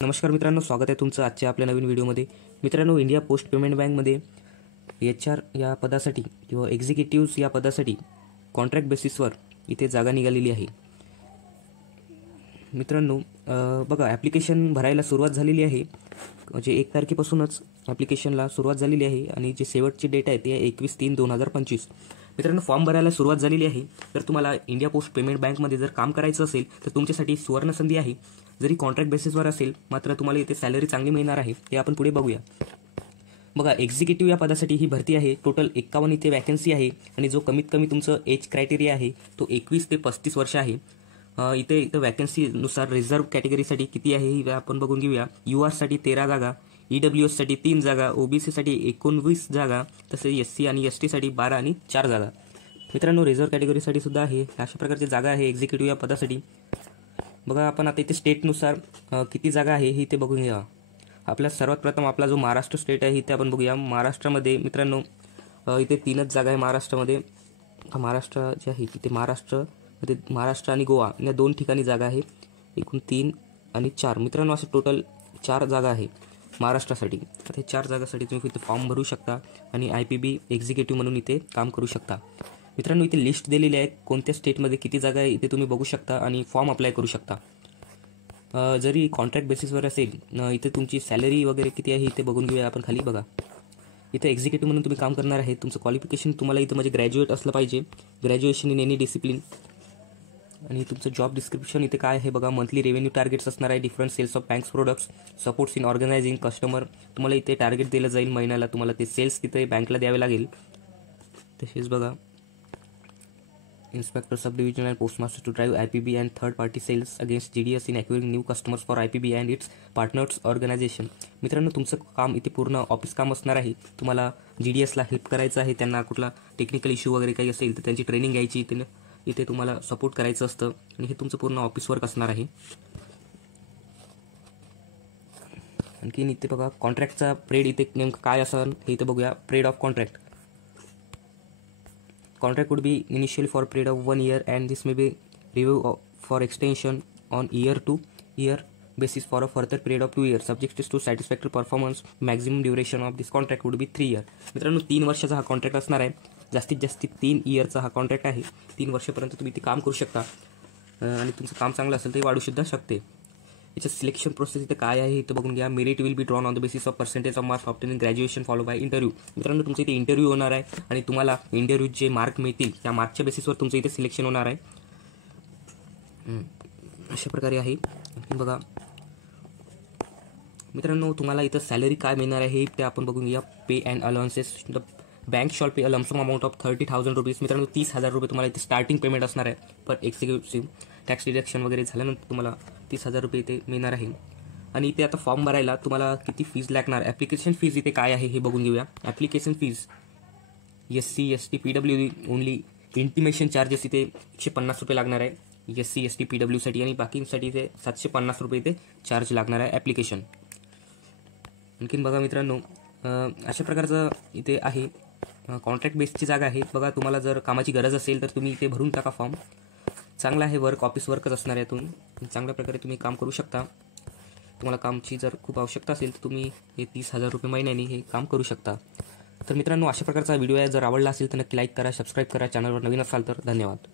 नमस्कार मित्रांनो, स्वागत आहे तुमचं आजच्या आपल्या नवीन व्हिडिओमध्ये. मित्रांनो, इंडिया पोस्ट पेमेंट बँकमध्ये HR या पदासाठी किंवा एक्झिक्युटिव्ह या पदासाठी कॉन्ट्रॅक्ट बेसिसवर इथे जागा निघालेली आहे. मित्रांनो, बघा, ॲप्लिकेशन भरायला सुरुवात झालेली आहे. म्हणजे 1 तारखेपासूनच ॲप्लिकेशनला सुरुवात झालेली आहे आणि जे शेवटची डेट आहे ते 21/3/2025. मित्रांनो, फॉर्म भरायला सुरुवात झालेली आहे. तर तुम्हाला इंडिया पोस्ट पेमेंट बँकमध्ये जर काम करायचं असेल तर तुमच्यासाठी सुवर्णसंधी आहे. जरी कॉन्ट्रॅक्ट बेसिसवर असेल, मात्र तुम्हाला इथे सॅलरी चांगली मिळणार आहे. ते आपण पुढे बघूया. बघा, एक्झिक्युटिव्ह या पदासाठी ही भरती आहे. टोटल 51 इथे वॅकन्सी आहे आणि जो कमीत कमी तुमचं एज क्रायटेरिया आहे तो 21 ते 35 वर्ष आहे. इथे वॅकन्सीनुसार रिझर्व्ह कॅटेगरीसाठी किती आहे ही आपण बघून घेऊया. URसाठी 13 जागा, EWSसाठी 3 जागा, OBCसाठी 19 जागा, तसेच SC आणि STसाठी 12 आणि 4 जागा. मित्रांनो, रिझर्व्ह कॅटेगरीसाठी सुद्धा आहे. अशा प्रकारची जागा आहे एक्झिक्युटिव्ह या पदासाठी. बघा, आपण आता इथे स्टेटनुसार किती जागा आहे हे इथे बघून घ्या. आपल्या सर्वात प्रथम आपला जो महाराष्ट्र स्टेट आहे इथे आपण बघूया. महाराष्ट्रामध्ये मित्रांनो इथे 3च जागा आहे महाराष्ट्रामध्ये. महाराष्ट्र जे आहे तिथे महाराष्ट्र आणि गोवा या 2 ठिकाणी जागा आहे. एकूण 3 आणि 4. मित्रांनो, असं टोटल 4 जागा आहे महाराष्ट्रासाठी. तर हे 4 जागासाठी तुम्ही इथे फॉर्म भरू शकता आणि IPB एक्झिक्युटिव्ह म्हणून इथे काम करू शकता. मित्रांनो, इथे लिस्ट दिलेली आहे कोणत्या स्टेटमध्ये किती जागा आहे इथे तुम्ही बघू शकता आणि फॉर्म अप्लाय करू शकता. जरी कॉन्ट्रॅक्ट बेसिसवर असेल, इथे तुमची सॅलरी वगैरे किती आहे इथे बघून घेऊया आपण. खाली बघा, इथे एक्झिक्युटिव्ह म्हणून तुम्ही काम करणार आहे. तुमचं क्वालिफिकेशन तुम्हाला इथं म्हणजे ग्रॅज्युएट असलं पाहिजे, ग्रॅज्युएशन इन एनी डिसिप्लिन. आणि तुमचं जॉब डिस्क्रिप्शन इथे काय आहे बघा. मंथली रेव्हेन्यू टार्गेट्स असणार आहे. Different sales of banks products, supports in organising customer. तुम्हाला इथे टार्गेट दिलं जाईल महिन्याला. तुम्हाला ते सेल्स तिथे बँकला द्यावे लागेल. तसेच बघा, Inspector Subdivision and Postmaster to drive IPB and third-party sales against GDS in acquiring new customers for IPB and its partners organization. मित्रांनो, तुमचं काम इथे पूर्ण ऑफिस काम असणार आहे. तुम्हाला GDSला हेल्प करायचं आहे. त्यांना कुठला टेक्निकल इश्यू वगैरे काही असेल तर त्यांची ट्रेनिंग घ्यायची. इथे तुम्हाला सपोर्ट करायचं असतं आणि हे तुमचं पूर्ण ऑफिस वर्क असणार आहे. आणखीन इथे बघा, कॉन्ट्रॅक्टचा पिरियड इथे नेमकं काय असेल हे इथे बघूया. Period of contract. Contract would be initially for a period of 1 year and this may be reviewed for extension on year-to-year basis for a further period of 2 years subject to satisfactory performance. Maximum duration of this contract would be 3 years. मित्रांनो, 3 वर्षाचा हा contract असणार आहे. जास्तीत जास्त 3 इयरचा हा contract आहे. 3 वर्षापर्यंत तुम्ही ते काम करू शकता आणि तुमचं काम चांगलं असेल तर वाढू सुद्धा शकते. याचं सिलेक्शन प्रोसेस इथे काय आहे इथं बघून घ्या. Merit will be drawn on the basis of percentage of marks obtain in graduation follow by interview. मित्रांनो, तुमचं इथे इंटरव्ह्यू होणार आहे आणि तुम्हाला इंटरव्ह्यूत जे मार्क मिळतील त्या मार्कच्या बेसिसवर तुमचं इथे सिलेक्शन होणार आहे. अशा प्रकारे आहे. बघा मित्रांनो, तुम्हाला इथं सॅलरी काय मिळणार आहे ते आपण बघून घ्या. पे and allowances. The bank shawl pay a lump sum amount of 30,000 rupees. मित्रांनो, 30,000 रुपये तुम्हाला इथे स्टार्टिंग पेमेंट असणार आहे. पर एक्झिक्युटिव्ह टॅक्स डिडक्शन वगैरे झाल्यानंतर तुम्हाला 30,000 रुपये इथे मिळणार आहे. आणि इथे आता फॉर्म भरायला तुम्हाला किती फीज लागणार, ॲप्लिकेशन फीज इथे काय आहे हे बघून घेऊया. Application fees SC ST PW only. Intimation charges इथे 150 रुपये लागणार आहे SC ST PWसाठी आणि बाकींसाठी इथे 750 रुपये इथे चार्ज लागणार आहे ॲप्लिकेशन. आणखीन बघा मित्रांनो, अशा प्रकारचं इथे आहे. कॉन्ट्रॅक्ट बेसची जागा आहे. बघा, तुम्हाला जर कामाची गरज असेल तर तुम्ही इथे भरून टाका फॉर्म. चांगला आहे. वर्क ऑफिस वर्कच असणार आहे. तुम्ही चांगल्या प्रकारे तुम्ही काम करू शकता. तुम्हाला कामची जर खूप आवश्यकता असेल तर तुम्ही हे 30,000 रुपये महिन्याने हे काम करू शकता. तर मित्रांनो, अशा प्रकारचा व्हिडिओ आहे. जर आवडला असेल तर नक्की लाईक करा, सबस्क्राईब करा. चॅनलवर नवीन असाल तर धन्यवाद.